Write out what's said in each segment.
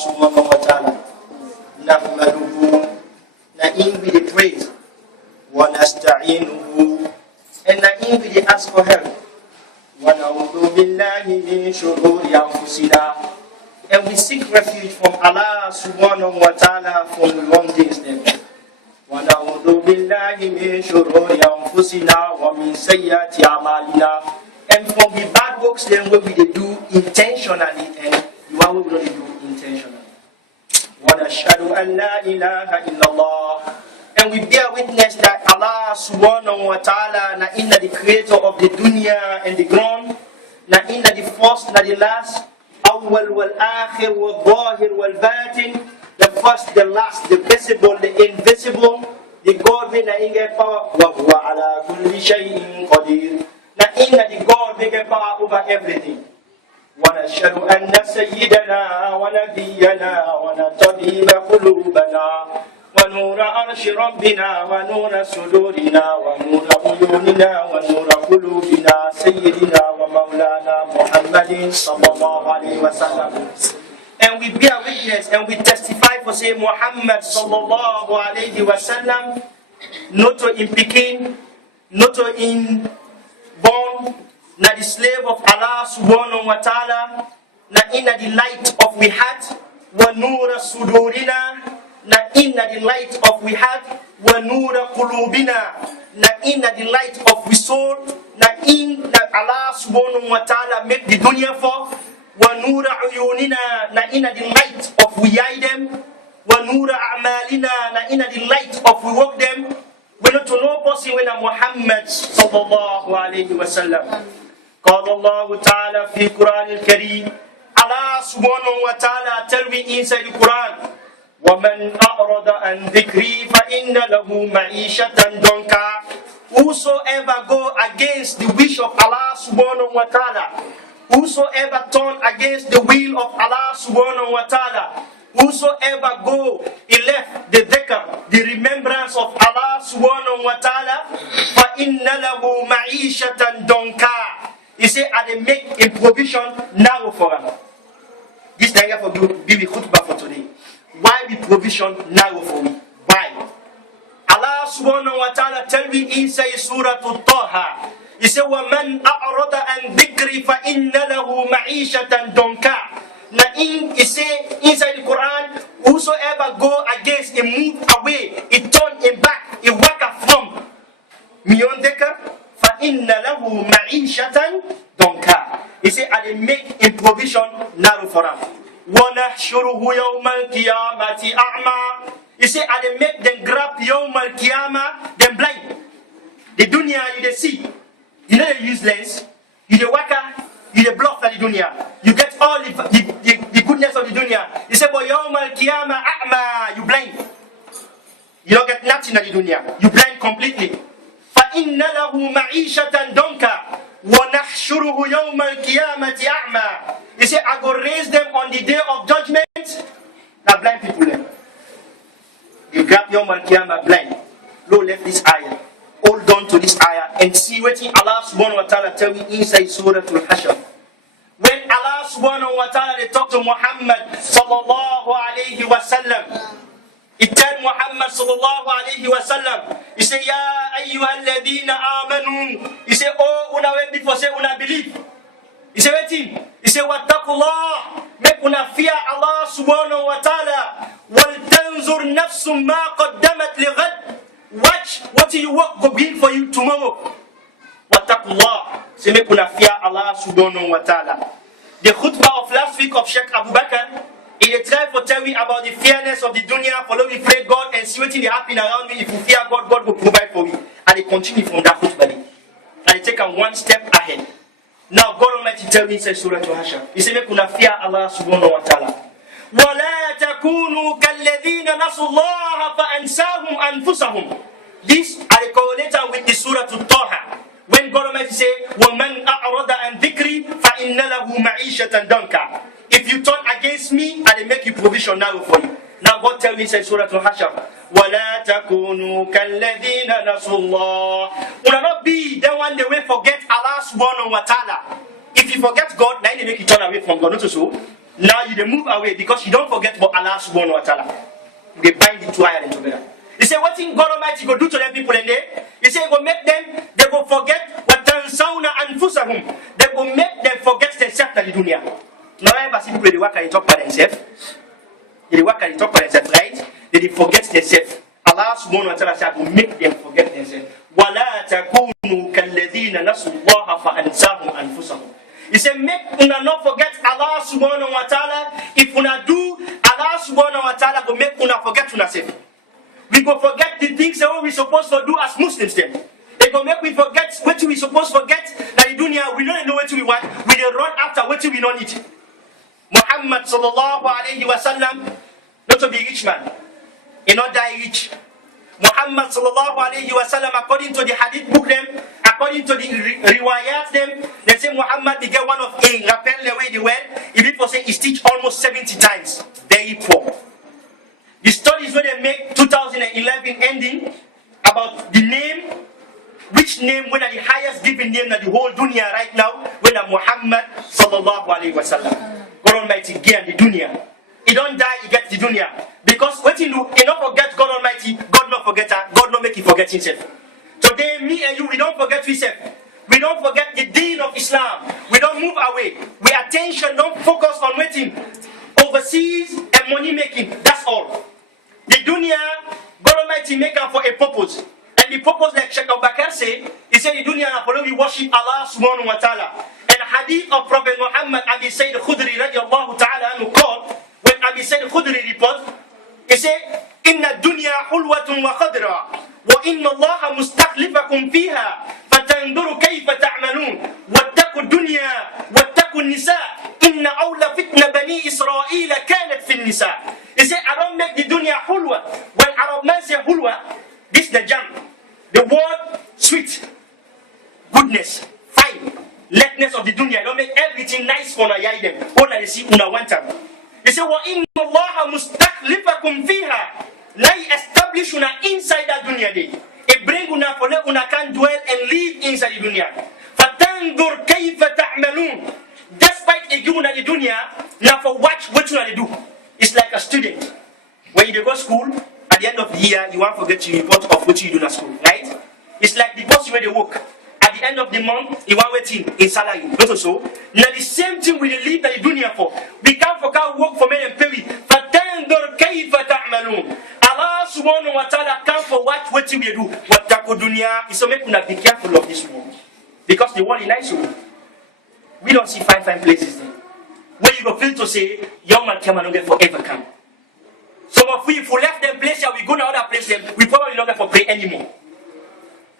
subhanahu wa ta'ala. Nahmaduhu, na in we the praise. Wa nasta'inuhu, and na in we the ask for help. Wa na'udhu billahi min shururi anfusina, and we seek refuge from Allah subhanahu wa ta'ala from the wrong things then. Wa na'udhu billahi min shururi anfusina wa min sayyiati a'malina, and from the bad works then what we do intentionally and what we don't do intentionally. Wa nashhadu an la ilaha illallah, and we bear witness that Allah subhanahu wa ta'ala na inna the creator of the dunya and the ground, na inna the first, na the last, awwal wal akhir wal zahir wal batin, the first, the last, the visible, the invisible, the God may na inga power, wa huwa ala kulli shay'in qadir, na inna the God may get power over everything. ونشهد أن سيدنا ونبينا ونطبيب قلوبنا ونور عرش ربنا ونور صدورنا ونور عيوننا ونور قلوبنا سيدنا ومولانا محمد صلى الله عليه وسلم. And we bear witness and we testify for saying Muhammad sallallahu alayhi wa sallam, not to in Peking, not to in born, na the slave of Allah subhanahu wa ta'ala, na inna the light of we had, wa nura sudurina, na inna the light of we had, wa nura qulubina, na inna the light of we soul, na inna Allah subhanahu wa ta'ala make the dunya for, wa nura uyunina, na inna the light of we eye them, wa nura a'malina, na inna the light of we work them. We not to know person when Muhammad sallallahu alayhi wa sallam. قال الله تعالى في القرآن الكريم, Allah subhanahu wa ta'ala tell me inside the Quran, وَمَنْ أَعْرَضَ عَنْ ذِكْرِي فَإِنَّ لَهُ مَعِيشَةً ضَنْكًا. Whosoever go against the wish of Allah subhanahu wa ta'ala, whosoever turn against the will of Allah subhanahu wa ta'ala, whosoever go, he left the dhikr, the remembrance of Allah subhanahu wa ta'ala, فَإِنَّ لَهُ مَعِيشَةً ضَنْكًا. He said, I they make a provision now for him. This thing for be the khutbah for today. Why we provision now for me? Why? Allah subhanahu wa ta'ala tell me inside Surah Taha. He said, وَمَنْ أَعْرَضَ عَنْ ذِكْرِ فَإِنَّ لَهُ مَعِيشَةً ضَنْكًا. Now he say inside the Quran, whosoever go against, he move away, he turn him back, he walk from me on dhikr, فَإِنَّ لَهُ مَعِيشَةً ضَنْكًا. He said, I will make a provision narrow for him. وَنَحْشُرُهُ يَوْمَ الْقِيَامَةِ أَعْمَى. He said, I will make them grab يَوْمَ الْقِيَامَةِ, them blind. The dunya, you they see. You know they use lens. You the waka, you the bluff of the dunya. You get all the goodness of the dunya. He said, but يَوْمَ الْقِيَامَةِ أَعْمَى, you blind. You don't get nothing of the dunya. You blind completely. فَإِنَّ لَهُ مَعِيشَةً ضَنْكًا وَنَحْشُرُهُ يَوْمَ الْقِيَامَةِ أَعْمَى. He said, I go raise them on the day of judgment. Now blind people then. You grab Yawm al-Qiyamah blind. Lord, left this ayah. Hold on to this ayah and see what Allah subhanahu wa ta'ala tell me inside Surah Al-Hashr. When Allah subhanahu wa ta'ala they talk to Muhammad sallallahu alayhi wa sallam, he tell Muhammad sallallahu alayhi wa sallam, he say, Ya ayyuhalladhina amanu. He say, oh, una wait before say una believe. He say, waiting. He say, wattaqullah. Make una fear Allah subhanahu wa ta'ala. Wal tanzur nafsum ma qaddamat li ghad. Watch what you work go bring for you tomorrow. Wattaqullah. Say, make una fear Allah subhanahu wa ta'ala. The khutbah of last week of Sheikh Abu Bakr, he tried to tell me about the fairness of the dunya, follow me, pray God, and see what is happening around me. If you fear God, God will provide for me. And they continue from that khutbah. And they take them one step ahead. Now God Almighty tell me inside Surah Al-Hashr, He said, make una fear Allah subhanahu wa ta'ala. وَلَا تَكُونُوا كَالَّذِينَ نَسُوا اللَّهَ فَأَنْسَاهُمْ أَنفُسَهُمْ. This are correlated with the Surah Taha. When God Almighty say, وَمَنْ أَعْرَضَ عَنْ ذِكْرِي فَإِنَّ لَهُ مَعِيشَةً ضَنْكًا. If you turn against me, I will make you provision now for you. Now God tell me inside Surah Al-Hashr, وَلَا تَكُونُوا كَالَّذِينَ نَسُوا اللَّهَ. Will not be the one they will forget Allah subhanahu wa ta'ala. If you forget God, now they make you turn away from God. Not so. Now you move away because you don't forget what Allah subhanahu wa ta'ala. They bind the two islands together. He said, what thing God Almighty go do to them people in there? He said, he go make them, they go forget what tansawna anfusahum. They go make them forget themselves in the dunya. Now ever see people they work and they talk about themselves. They work and they talk about themselves, right? They forget themselves. Allah subhanahu wa ta'ala said, will make them forget themselves. وَلَا تَكُونُوا كَالَّذِينَ نَسُوا اللَّهَ فَأَنْسَاهُمْ أَنفُسَهُم. He said, make una not forget Allah subhanahu wa ta'ala. If una do, Allah subhanahu wa ta'ala will make una forget una self. We go forget the things that we supposed to do as Muslims then. They go make we forget what we supposed to forget. That the dunya, we don't know what we want. We don't run after what we don't need. Muhammad sallallahu alayhi wa sallam, not to be rich man. He not die rich. Muhammad sallallahu alayhi wa sallam, according to the hadith book them, according to the riwayat them, they say Muhammad became one of a rappel the way they were. If people say he teach almost 70 times, very poor. The studies where they make 2011 ending about the name, which name when are the highest given name that the whole dunya right now, when are Muhammad sallallahu alayhi wa sallam. God Almighty gave the dunya. He don't die, he gets the dunya. Because what he do, he not forget God Almighty, God not forget her, God not make him forget himself. Today, me and you, we don't forget ourselves. We don't forget the deen of Islam. We don't move away. We attention, don't focus on waiting overseas and money making. That's all. The dunya, God Almighty make her for a purpose. And the purpose, like Sheikh Abu Bakr say, he said the dunya for we worship Allah subhanahu wa ta'ala. And hadith of Prophet Muhammad, Abi Sayyid Khudri radiallahu ta'ala anhu called, when Abi Sayyid Khudri report, he said, Inna dunya hulwatun wa khadra, wa inna Allah mustakhlifakum fiha, fatanduru kayfa ta'malun, wattaku dunya, wattaku nisa, inna awla fitna bani Israel kanat fin nisa. He said, I don't make the dunya hulwa. When Arab man say hulwa, this is the jam. The word sweet, goodness, fine, lightness of the dunya. I don't make everything nice for una yai them. All I see una want them. He said, wa inna Allah mustakhlifakum fiha. Lai establish una inside that dunya day. It bring una for let una can dwell and live inside the dunya. Fatandur kayfa ta'malun. Despite a give una the dunya, now for watch what you do. It's like a student. When you go to school, at the end of the year, you won't forget to report of what you do at school, right? It's like the boss where they work. At the end of the month, you want waiting in salary. Not so. Now the same thing we leave that you do here for. We can't forget work for men and pay. فَتَنْظُرْ كَيْفَ تَعْمَلُونَ. Allah subhanahu wa ta'ala can't for what we do. What taku dunya is so make una be careful of this world. Because the world is nice. We don't see fine places there. Where you go feel to say, young man come and forever come. Some of we, if we left them place here, we go to other place, we probably not going to pray anymore.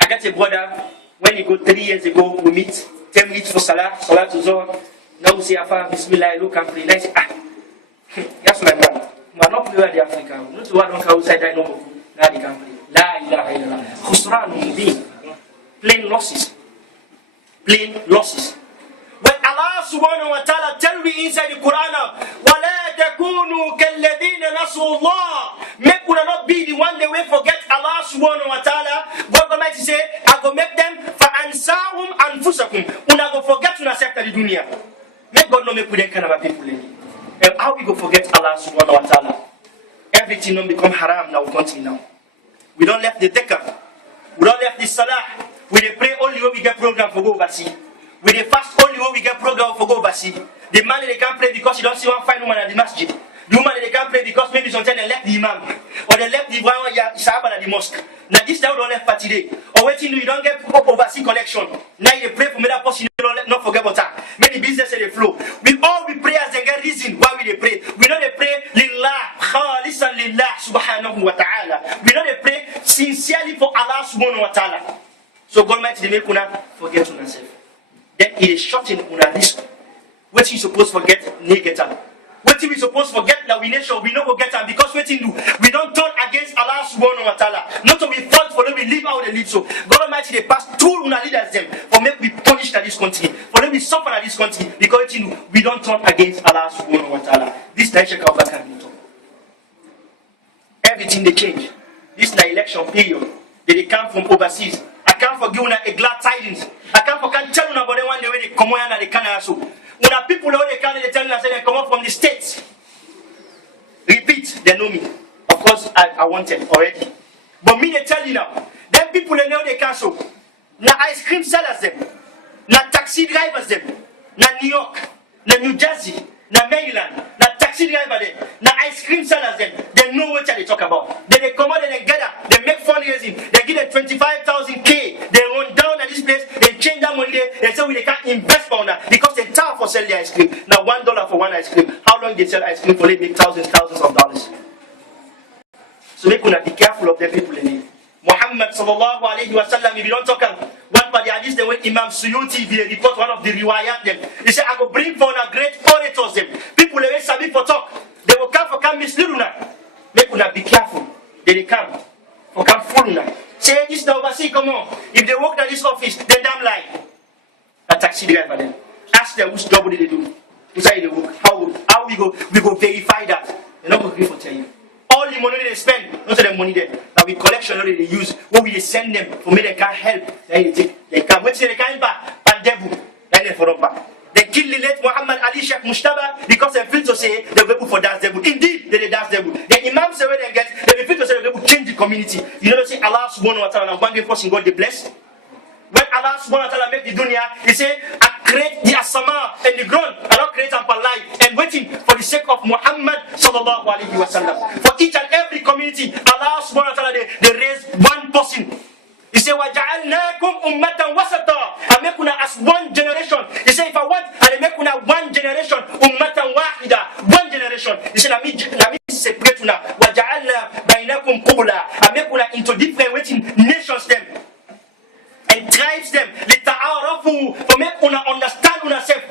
I got a brother, when he go 3 years ago, we meet, 10 minutes for Salah to Zohar. Now we say, Afa, Bismillah, look and pray. Now I say, that's my man. We are not playing with the Africa. Not to one outside, I know. Now they can play. La ilaha illallah. Khusran mubin. Plain losses. Plain losses. When Allah subhanahu wa ta'ala tell me inside the Quran, وَلَا تَكُونُوا كَالَّذِينَ نَسُوا اللَّهِ. Make una not be the one that will forget Allah subhanahu wa ta'ala. God Almighty say, I go make them فَأَنْسَاهُمْ أَنفُسَكُمْ. Una go forget una self the dunya. Make God not make with them kind of people. And how we go forget Allah subhanahu wa ta'ala? Everything don't become haram now. We continue now. We don't left the dhikr. We don't left the salah. We dey pray only when we get program for go overseas. We dey fast only when we get program for go overseas. The man they can't pray because he don't see one fine woman at the masjid. The woman they can't pray because maybe sometimes they left the imam or they left the one sahaba at the mosque. Now this time we don't left for today. Or waiting you don't get overseas connection. Now you pray for me that person you don't forget about that. Many business they flow. We all we pray as they get reason why we they pray. We know they pray lillah khalisan lillah subhanahu wa ta'ala. We know they pray sincerely for Allah subhanahu wa ta'ala. So God might make una forget una self. Then it is shorting una risk. What you supposed to forget, negative. What we supposed to forget that we nation, we not forget them because what do? We don't turn against Allah subhanahu wa ta'ala. Not to be fault for them, we live how they live. So God Almighty they pass through una leaders them for make we punish at this country. For them we suffer at this country because we don't turn against Allah subhanahu wa ta'ala. This nation can back and everything they change. This is the election period. They come from overseas. I can't forgive una a glad tidings. I can't tell you about the one the way they come on and they can't also. When our people all they come, they tell me, I say they come up from the States. Repeat, they know me. Of course, I want them already. But me, they tell you now. Them people, they know they cancel. Now ice cream sellers them. Now taxi drivers them. Now New York. Now New Jersey. Now Maryland. Now taxi driver them. Now ice cream sellers them. They know what they talk about. Then they come out and they gather. They make fundraising. They give them 25,000 K. They run down at this place. They change that money there. They say they can't invest for now because they tough for selling the ice cream. Now $1 for one ice cream. How long they sell ice cream for? They make thousands of dollars. So make una be careful of the people in it. Muhammad sallallahu alayhi wa sallam, if you don't talk one by the hadith, they went Imam Suyuti, they report one of the riwayat them. He said, I go bring for a great orators them. People they sabi for talk. They will come for come mislead una. Make una be careful. They come for come fool una. Say this the oversee, come on. If they work at this office, then damn lie. A taxi driver then. Ask them which job did they do. Who's how they work. How we go verify that. They're not going to tell you. All the money they spend, not the money there. Now we collection what they use, what we send them for me they can't help. Then they can't wait till they can't back and devil. Then they follow back. They kill the late Muhammad Ali Sheikh Mushtaba because they feel to say they will go for dance devil. Indeed, they dance devil. The Imam say where they get, they feel to say they will change the community. You know they say Allah subhanahu wa ta'ala and one day person God they bless. When Allah subhanahu wa ta'ala make the dunya, he say, I create the asama and the ground. I don't create them for life and waiting for the sake of Muhammad sallallahu alayhi wa sallam. For each and every community, Allah subhanahu wa ta'ala they raise one person. He say, وَجَعَلْنَاكُمْ أُمَّةً وَسَطًا. I make una as one generation. He say, if I want, I make una one generation. أُمَّةً وَاحِدًا. One generation. He say, I separate una. وَجَعَلْنَا بَيْنَكُمْ قُبُلًا. I make una into different waiting nations them. And tribes them, for make una understand una self.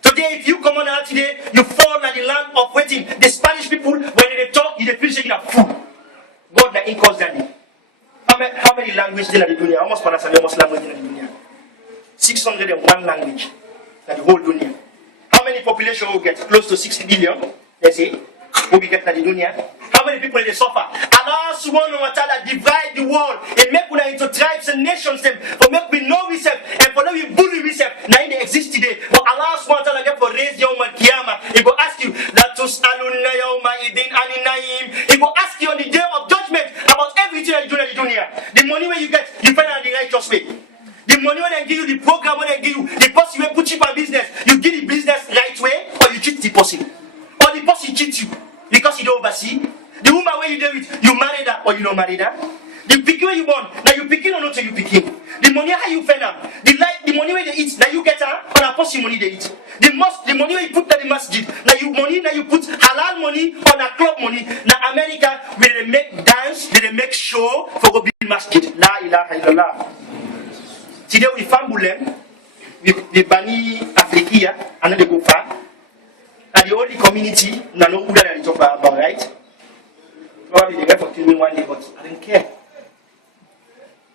Today, if you come on out today, you fall in the land of waiting. The Spanish people, when they talk, you feel saying a fool. God na in cause that. How many languages in the dunya? Almost almost language in the dunya. 601 language in the whole dunya. How many population will get? Close to 60 billion. They say. Who we get in the dunya? How many people they suffer? Allah subhanahu wa ta'ala divide the world and make una into tribes and nations them for make we know we self and for let we bully we self. Now they exist today. But Allah subhanahu wa ta'ala get for raise yawm al-qiyamah. He go ask you, La tus'alunna yawma idin anin na'im. He go ask you on the day of judgment about everything that you do in the dunya. The money where you get, you pay on the righteous way. The money when they give you, the program when they give you, the person when put you on business, you give the business right way or you cheat the person. Or the person cheats you because you don't oversee. The woman where you do it, you marry her or you don't marry her. The picking where you born, now you picking or not you picking. The money how you spend them. The money where they eat, now you get her or a person money they eat. The money where you put that in masjid, now you put halal money on a club money. Now America where they make dance, where they make show for go build masjid. La ilaha illallah. Today we fambulem, we bani Africa and then they go far. And the only community, no know who that I talk about, right? Probably they get for killing me one day, but I don't care.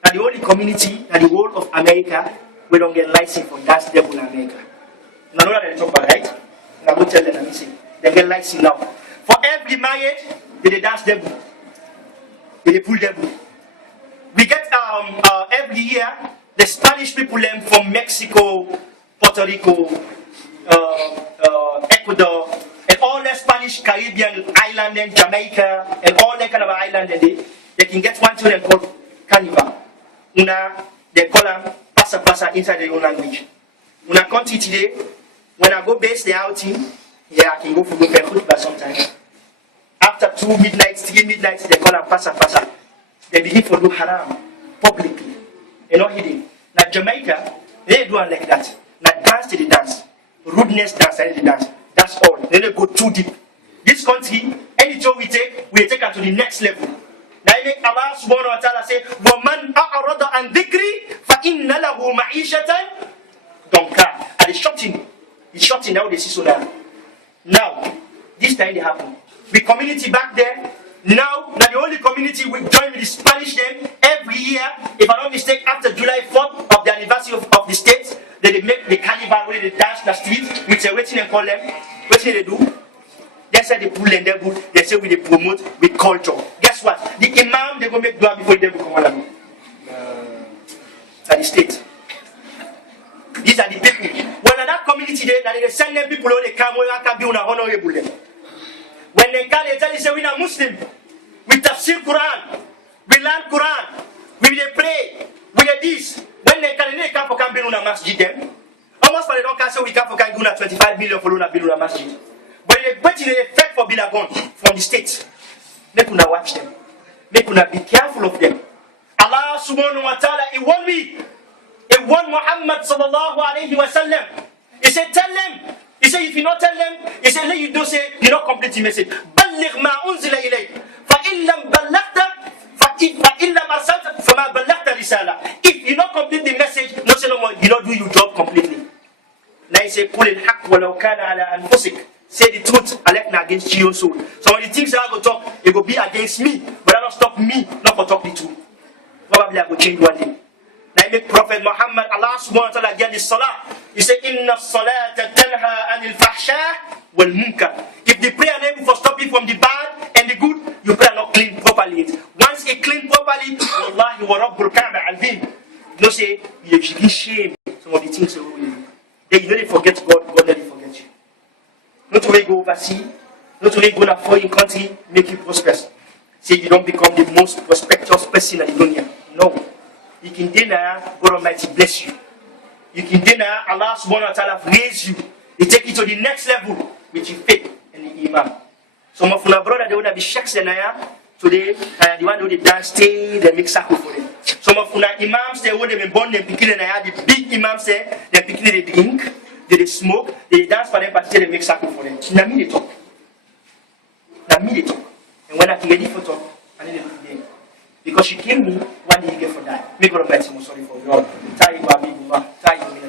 And the only community and the whole of America, we don't get license for dance devil in America. No know that I talk about, right? And I go tell them, I'm saying, they get license now. For every marriage, they dance devil. They pull devil. We get every year, the Spanish people learn from Mexico, Puerto Rico, Ecuador, and all the Spanish Caribbean island and Jamaica and all that kind of island, and they can get one children called Carnival. They call them pasa inside their own language. Una country today, when I go base the outing, yeah, I can go for khutbah sometimes. After 2 midnights, 3 midnights, they call them pasa. They begin to do haram publicly. They're not hidden. Now Jamaica, they do it like that. Now dance to the dance. Rudeness dance and the dance. That's all. They don't go too deep. This country, any job we take it to the next level. Now I make Allah subhanahu wa ta'ala say, وَمَنْ أَعْرَضَ عَنْ ذِكْرِ فَإِنَّ لَهُ مَعِيشَةً donka. And it's shocking now they see so now, this time they happen. The community back there, now the only community we join with the Spanish them every year, if I'm not mistaken, after July 4th of the anniversary of the state, they make the carnival where they dance the street, which are waiting and call them. What they do? They say they pull and they say we promote with culture. Guess what? The imam they go make dua before they come along. At the state. These are the people. When that community mentality there that they send them people who they come where can be honorable. When they call they say we are Muslim, we tafsir Quran, we learn Quran, we pray, we do this. When they come for can be una masjid them. Almost for they don't say we come for can do 25 million for una build una masjid. But they bet in the effect for Bilagon from the states. Make una watch them. Make una be careful of them. Allah subhanahu wa ta'ala, he warned me. He warned Muhammad sallallahu alayhi wa sallam. He said, tell them. He said, if you not tell them, he said, let you don't say, you not complete the message. بَلِّغْ مَا أُنزِلَ إِلَيْكَ فَإِن لَمْ بَلَّغْتَ فَإِن لَمْ أَرْسَلْتَ فَمَا بَلَّغْتَ رِسَالَةَ. If you not complete the message, no say no more, you not do your job completely. Now he said, قُلِ الْحَقِّ وَلَوْ كَانَ عَلَىٰ أَنفُسِكَ. Say the truth, I left not against your soul. Some of the things that I go talk, it will be against me, but I don't stop me, not for talk the truth. Probably I will change one day. Now make Prophet Muhammad, Allah subhanahu wa ta'ala again this salah. He said, Inna salata tanha anil fahsha wal munkar. If the prayer unable for stop you from the bad and the good, you pray not clean properly. Once it clean properly, wallahi wa rabbul Kaaba al-Bin. You say, you should shame some of the things you do. Then you don't forget God, God doesn't forget you. Not to go overseas, not to go to a foreign country, make you prosperous. Say you don't become the most prosperous person in the dunya. No. You can deny God Almighty bless you. You can deny Allah subhanahu wa ta'ala raise you. He take you to the next level with your faith and the iman. Some of my brother they want to be sheikhs today, the one who they dance stay, they make saku for them. Some of my imams they want them born them picking and I have the big imams there, they picking they drink. They smoke, they dance for them, but they make sacrifice for them. Now me they talk. Now me they talk. And when I can get it for talk, I need to do them. Because she killed me, what did you get for that? Make God Almighty, I'm sorry for you. Tie you, baby, tie you.